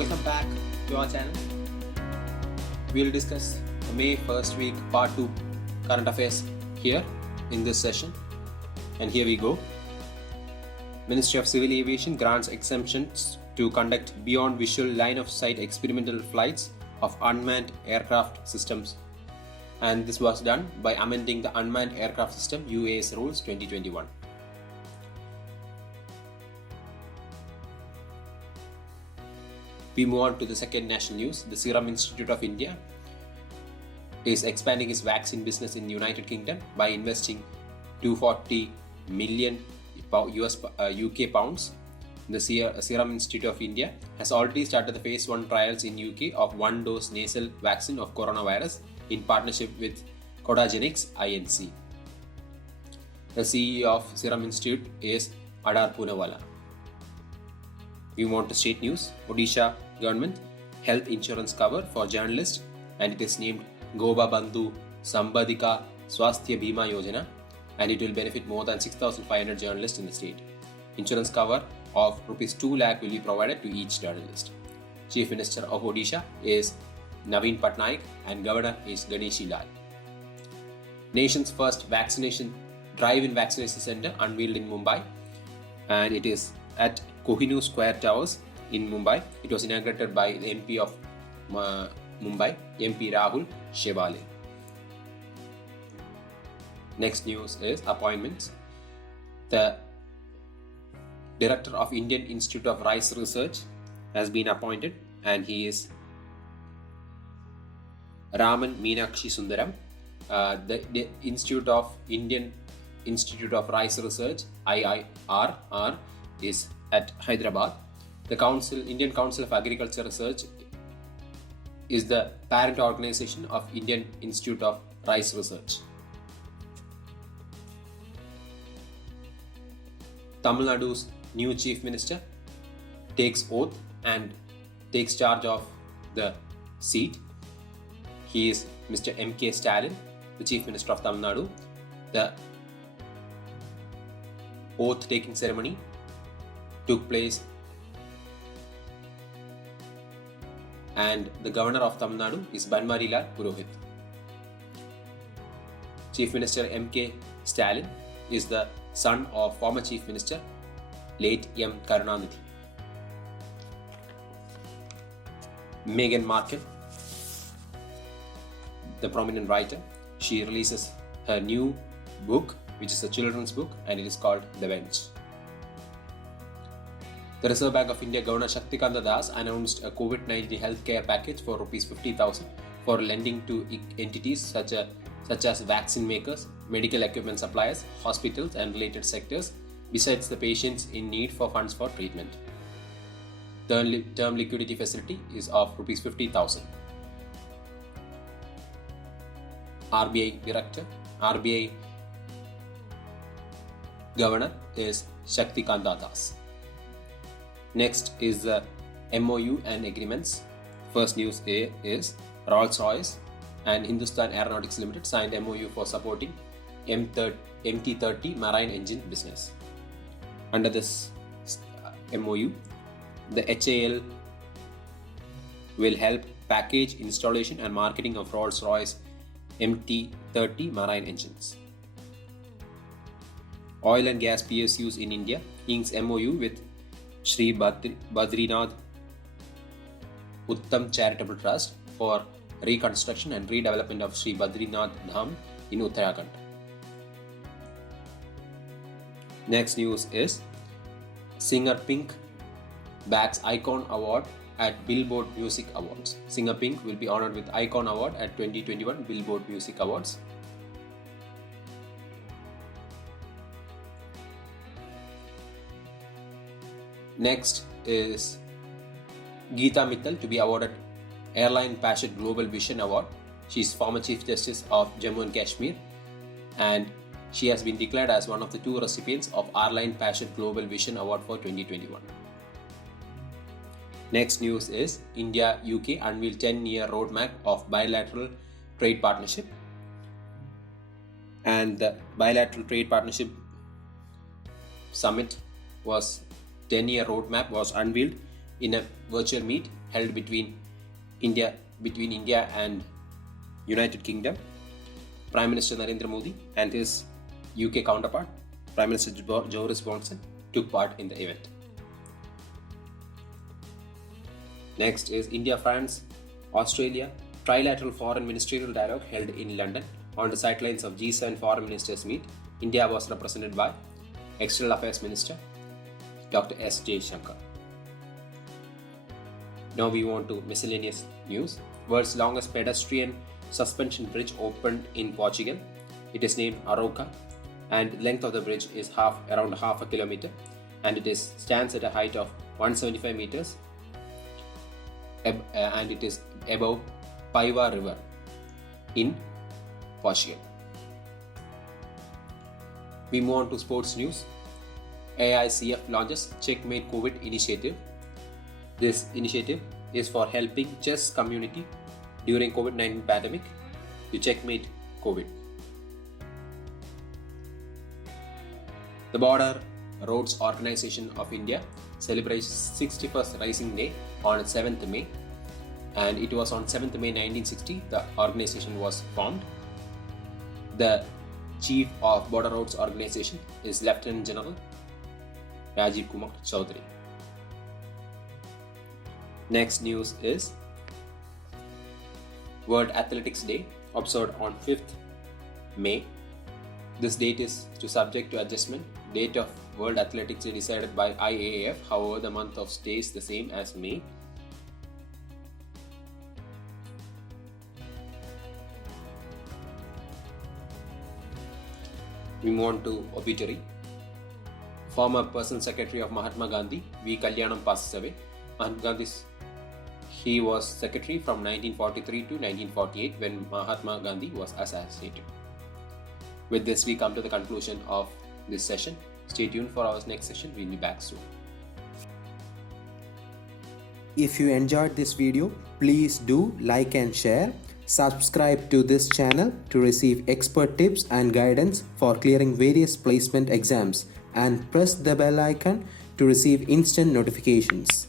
Welcome back to our channel. We will discuss the May 1st week part 2 current affairs here in this session. And here we go. Ministry of Civil Aviation grants exemptions to conduct beyond visual line of sight experimental flights of unmanned aircraft systems. And this was done by amending the Unmanned Aircraft System UAS Rules 2021. We move on to the second national news. The Serum Institute of India is expanding its vaccine business in the United Kingdom by investing 240 million UK pounds. The Serum Institute of India has already started the phase 1 trials in UK of one-dose nasal vaccine of coronavirus in partnership with Codagenix Inc. The CEO of Serum Institute is Adar Poonawalla. We want to state news. Odisha government health insurance cover for journalists, and it is named Goba Bandhu Sambadika Swasthya Bima Yojana, and it will benefit more than 6,500 journalists in the state. Insurance cover of Rs 2 lakh will be provided to each journalist. Chief Minister of Odisha is Naveen Patnaik and Governor is Ganeshi Lal. Nation's first drive-in vaccination center unveiled in Mumbai, and it is at Kohinoor Square Towers in Mumbai. It was inaugurated by the MP of Mumbai, MP Rahul Shevale. Next news is appointments. The Director of Indian Institute of Rice Research has been appointed, and he is Raman Meenakshi Sundaram. The Indian Institute of Rice Research IIRR is at Hyderabad. The Indian Council of Agriculture Research is the parent organization of Indian Institute of Rice Research. Tamil Nadu's new Chief Minister takes oath and takes charge of the seat. He is Mr. M.K. Stalin, the Chief Minister of Tamil Nadu. The oath-taking ceremony took place, and the Governor of Tamil Nadu is Banwarilal Purohit. Chief Minister M.K. Stalin is the son of former Chief Minister late M. Karunanidhi. Meghan Markle, the prominent writer, she releases her new book, which is a children's book, and it is called The Bench. The Reserve Bank of India Governor Shaktikanta Das announced a COVID-19 healthcare package for Rs 50,000 for lending to entities such as vaccine makers, medical equipment suppliers, hospitals and related sectors, besides the patients in need for funds for treatment. The term liquidity facility is of Rs 50,000. RBI Governor is Shaktikanta Das. Next is the MOU and agreements. First news A is Rolls-Royce and Hindustan Aeronautics Limited signed MOU for supporting MT-30 marine engine business. Under this MOU, the HAL will help package, installation and marketing of Rolls-Royce MT-30 marine engines. Oil and gas PSUs in India inks MOU with Sri Badrinath Uttam Charitable Trust for reconstruction and redevelopment of Sri Badrinath Dham in Uttarakhand. Next news is Singer Pink bags Icon Award at Billboard Music Awards. Singer Pink will be honored with Icon Award at 2021 Billboard Music Awards. Next is Geeta Mittal to be awarded Airline Passion Global Vision Award. She is former Chief Justice of Jammu and Kashmir, and she has been declared as one of the 2 recipients of Airline Passion Global Vision Award for 2021. Next news is India-UK unveil 10-year roadmap of bilateral trade partnership. And the bilateral trade partnership summit was 10-year roadmap was unveiled in a virtual meet held between India and United Kingdom. Prime Minister Narendra Modi and his UK counterpart, Prime Minister Boris Johnson, took part in the event. Next is India-France-Australia trilateral foreign ministerial dialogue held in London on the sidelines of G7 foreign ministers meet. India was represented by External Affairs Minister Dr. S. Jaishankar. Now we want to miscellaneous news. World's longest pedestrian suspension bridge opened in Portugal. It is named Arouca, and the length of the bridge is around half a kilometer, and it stands at a height of 175 meters, and it is above Paiva River in Portugal. We move on to sports news. AICF launches Checkmate COVID initiative. This initiative is for helping chess community during COVID-19 pandemic to checkmate COVID. The Border Roads Organization of India celebrates 61st Rising Day on 7th May, and it was on 7th May 1960 the organization was formed. The Chief of Border Roads Organization is Lieutenant General Rajiv Kumar Chaudhary. Next news is World Athletics Day, observed on 5th May. This date is subject to adjustment. Date of World Athletics Day decided by IAAF. However, the month of stays the same as May. We move on to obituary. Former personal secretary of Mahatma Gandhi, V. Kalyanam, passes away. Mahatma Gandhi, he was secretary from 1943 to 1948 when Mahatma Gandhi was assassinated. With this, we come to the conclusion of this session. Stay tuned for our next session. We'll be back soon. If you enjoyed this video, please do like and share. Subscribe to this channel to receive expert tips and guidance for clearing various placement exams, and press the bell icon to receive instant notifications.